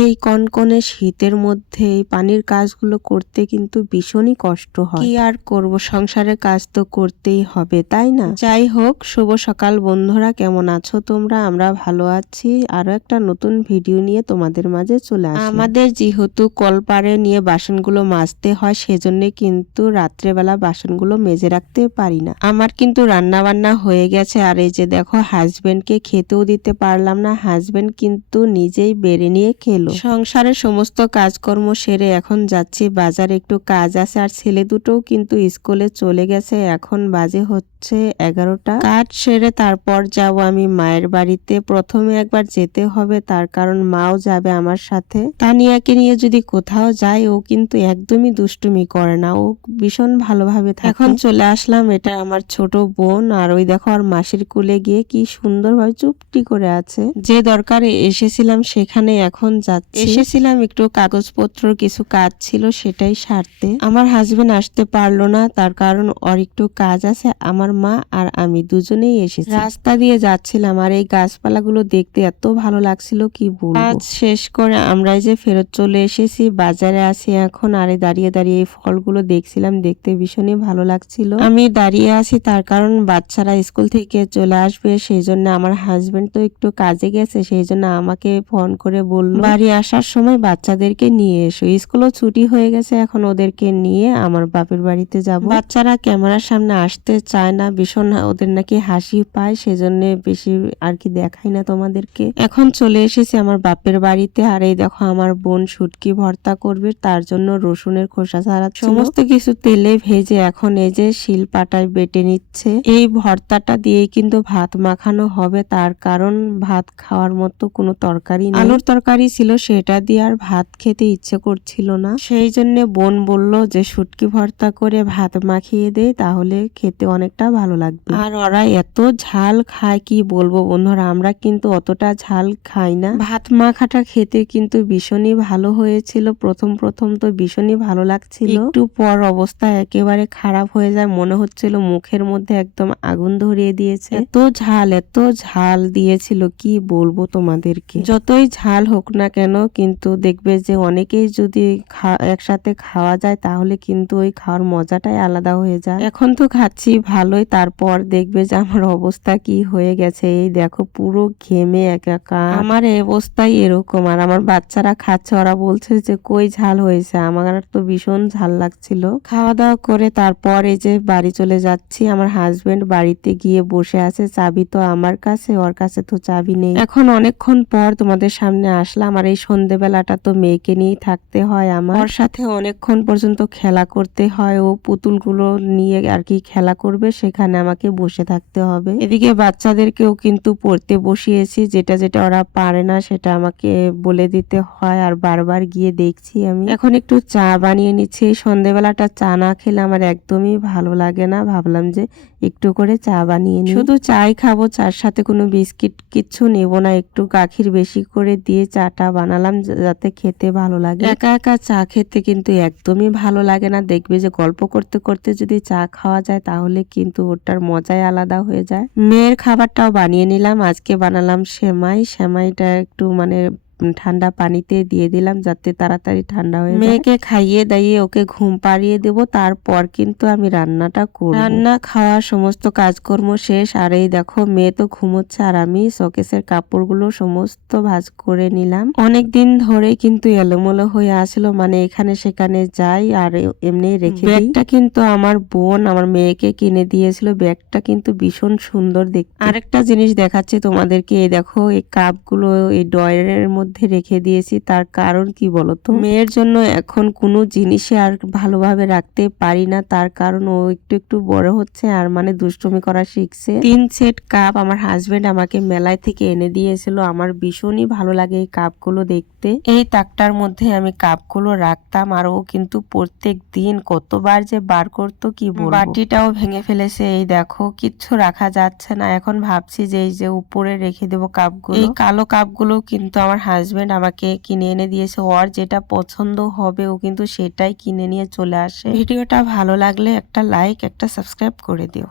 এই কনকনে শীতের মধ্যে এই পানির কাজগুলো করতে কিন্তু ভীষণই কষ্ট হয়। কি আর করব? সংসারের কাজ তো করতেই হবে, তাই না? যাই হোক, শুভ সকাল বন্ধুরা, কেমন আছো তোমরা? আমরা ভালো আছি। আরও একটা নতুন ভিডিও নিয়ে তোমাদের মাঝে চলে আসি আমাদের যেহেতু কলপারে নিয়ে বাসনগুলো মাজতে হয়, সেজন্য কিন্তু রাত্রেবেলা বাসনগুলো মেজে রাখতে পারি না। আমার কিন্তু রান্না বান্না হয়ে গেছে, আর এই যে দেখো হাজবেন্ডকে খেতেও দিতে পারলাম না। হাজবেন্ড কিন্তু নিজেই বেড়ে নিয়ে খেলো। সংসারের সমস্ত কাজকর্ম সেরে এখন যাচ্ছি বাজার। একটু কাজ আছে আর ছেলে দুটোও কিন্তু স্কুলে চলে গেছে। এখন বাজে হচ্ছে এগারোটা। কাজ সেরে তারপর যাব আমি মায়ের বাড়িতে। প্রথমে একবার যেতে হবে, তার কারণ মাও যাবে আমার সাথে। তানিয়াকে নিয়ে যদি কোথাও যাই, ও কিন্তু একদমই দুষ্টুমি করে না। ও ভীষণ ভালোভাবে থাকে। এখন চলে আসলাম, এটা আমার ছোট বোন। আর ওই দেখো, আর মাসির কুলে গিয়ে কি সুন্দরভাবে চুপটি করে আছে। যে দরকারে এসেছিলাম সেখানে এখন যাচ্ছি। এসেছিলাম একটু কাগজপত্র কিছু কাজ ছিল সেটাই সারতে। আমার হাজবেন্ড আসতে পারল না তার কারণ ওর একটু কাজ আছে আমার মা আর আমি দুজনেই এসেছি। রাস্তা দিয়ে যাচ্ছিলাম আর এই গাছপালাগুলো দেখতে এত ভালো লাগছিল কি বলব? কাজ শেষ করে আমরা যে ফেরত চলে এসেছি বাজারে আছি এখন আরে দাঁড়িয়ে দাঁড়িয়ে এই ফলগুলো দেখছিলাম দেখতে ভীষণই ভালো লাগছিল। আমি দাঁড়িয়ে আছি তার কারণ বাচ্চারা স্কুল থেকে চলে আসবে সেই জন্য আমার হাজবেন্ড তো একটু কাজে গেছে সেই জন্য আমাকে ফোন করে বলল। বাড়ি আসার সময় বাচ্চাদেরকে নিয়ে এসো। স্কুলও ছুটি হয়ে গেছে, এখন ওদেরকে নিয়ে আমার বাপের বাড়িতে যাব। বাচ্চারা ক্যামেরার সামনে আসতে চায় না, ভীষণ ওদের নাকি হাসি পায়, সেজন্য বেশি আর কি দেখাই না তোমাদেরকে। এখন চলে এসেছি আমার বাপের বাড়িতে, আর এই দেখো আমার বোন শুটকি ভর্তা করবে, তার জন্য রসুনের খোসা ছাড়া সমস্ত কিছু তেলে ভেজে এখন এই যে শিল পাটায় বেটে নিচ্ছে। এই ভর্তাটা দিয়েই কিন্তু ভাত মাখানো হবে, তার কারণ ভাত খাওয়ার মতো কোনো তরকারি আলুর তরকারি সেটা দিয়ে আর ভাত খেতে ইচ্ছে করছিল না। সেই জন্য বোন বলল যে, শুটকি ভর্তা করে ভাত মাখিয়ে দেয় তাহলে খেতে অনেকটা ভালো লাগবে। আর ওরা এত ঝাল খায়, কি বলব বন্ধুরা? আমরা কিন্তু অতটা ঝাল খাই না। ভাত মাখাটা খেতে কিন্তু ভীষণই ভালো হয়েছিল। প্রথম প্রথম তো ভীষণই ভালো লাগছিল। একটু পর অবস্থা একেবারে খারাপ হয়ে যায়, মনে হচ্ছিল মুখের মধ্যে একদম আগুন ধরিয়ে দিয়েছে। এত ঝাল এত ঝাল দিয়েছিল, কি বলব তোমাদেরকে? যতই ঝাল হোক না কেন? কিন্তু দেখবে যে অনেকেই যদি একসাথে খাওয়া যায়, তাহলে কিন্তু ওই খাওয়ার মজাটাই আলাদা হয়ে যায়। এখন তো খাচ্ছি ভালোই, তারপর দেখবে যে আমার অবস্থা কি হয়ে গেছে। এই দেখো, পুরো ঘেমে একা আমার এই অবস্থাই এরকম। আর আমার বাচ্চারা খাচ্ছে, ওরা বলছে যে, কই ঝাল হয়েছে? আমার তো ভীষণ ঝাল লাগছিল। খাওয়া দাওয়া করে তারপর এই যে বাড়ি চলে যাচ্ছি। আমার হাজবেন্ড বাড়িতে গিয়ে বসে আছে। চাবি তো আমার কাছে, ওর কাছে তো চাবি নেই। এখন অনেকক্ষণ পর তোমাদের সামনে আসলাম। আর এই সন্ধেবেলাটা তো মেয়েকে নিয়েই থাকতে হয় আমার। ওর সাথে অনেকক্ষণ পর্যন্ত খেলা করতে হয়, ও পুতুলগুলো নিয়ে আর কি খেলা করবে, সেখানে আমাকে বসে থাকতে হবে। এদিকে বাচ্চাদেরকেও কিন্তু পড়তে বসিয়েছি, যেটা যেটা ওরা পারে না সেটা আমাকে বলে দিতে হয় আর বারবার গিয়ে দেখছি আমি। এখন একটু চা বানিয়ে নিচ্ছি সন্ধেবেলাটা চা না খেলে আমার একদমই ভালো লাগে না। ভাবলাম যে একটু করে চা বানিয়ে নিই। শুধু চাই খাব, চার সাথে কোনো বিস্কিট কিচ্ছু নেব না, একটু গাখির বেশি করে দিয়ে চাটা বানালাম যাতে খেতে ভালো লাগে। একা একা চা খেতে কিন্তু একদমই ভালো লাগে না। দেখবে যে গল্প করতে করতে যদি চা খাওয়া যায় তাহলে কিন্তু ওটার মজাই আলাদা হয়ে যায়। মেয়ের খাবারটাও বানিয়ে নিলাম। আজকে বানালাম সেমাই। সেমাইটা একটু মানে ঠান্ডা পানিতে দিয়ে দিলাম যাতে তাড়াতাড়ি ঠান্ডা হয়ে মেয়েকে খাইয়ে দাইয়ে ওকে ঘুম পাড়িয়ে দেব, তারপর কিন্তু আমি রান্নাটা করব। রান্না, খাওয়া, সমস্ত কাজকর্ম শেষ, আর এই দেখো মেয়ে তো ঘুমোচ্ছে, আর আমি শোকেসের কাপড়গুলো সমস্ত ভাজ করে নিলাম। অনেক দিন ধরে কিন্তু এলোমেলো হয়ে আসলো মানে এখানে সেখানে যাই আর এমনি রেখে ব্যাগটা কিন্তু আমার বোন, আমার মেয়েকে কিনে দিয়েছিল, ব্যাগটা কিন্তু ভীষণ সুন্দর দেখতে। আরেকটা জিনিস দেখাচ্ছি তোমাদেরকে, এই দেখো এই কাপগুলো এই ডয়ের মধ্যে রেখে দিয়েছি। তার কারণ কি বলতো মেয়ের জন্য এখন কোনো জিনিসে আর ভালোভাবে রাখতে পারি না। তার কারণ ও একটু একটু বড় হচ্ছে আর মানে দুষ্টুমি করা শিখছে। তিন সেট কাপ আমার হাজবেন্ড আমাকে মেলায় থেকে এনে দিয়েছিল। আমার ভীষণই ভালো লাগে এই কাপগুলো দেখতে। এই তাকটার মধ্যে আমি কাপগুলো রাখতাম আর ও কিন্তু প্রত্যেক দিন কতবার যে বার করতো কি বাটিটাও ভেঙে ফেলেছে। এই দেখো, কিচ্ছু রাখা যাচ্ছে না। এখন ভাবছি যে এই যে উপরে রেখে দেবো কাপগুলো। এই কালো কাপগুলো কিন্তু আমার হাজবেন্ড আমাকে কিনে এনে দিয়েছে, ওর যেটা পছন্দ হবে ও কিন্তু সেটাই কিনে নিয়ে চলে আসে। ভিডিওটা ভালো লাগলে একটা লাইক একটা সাবস্ক্রাইব করে দিও।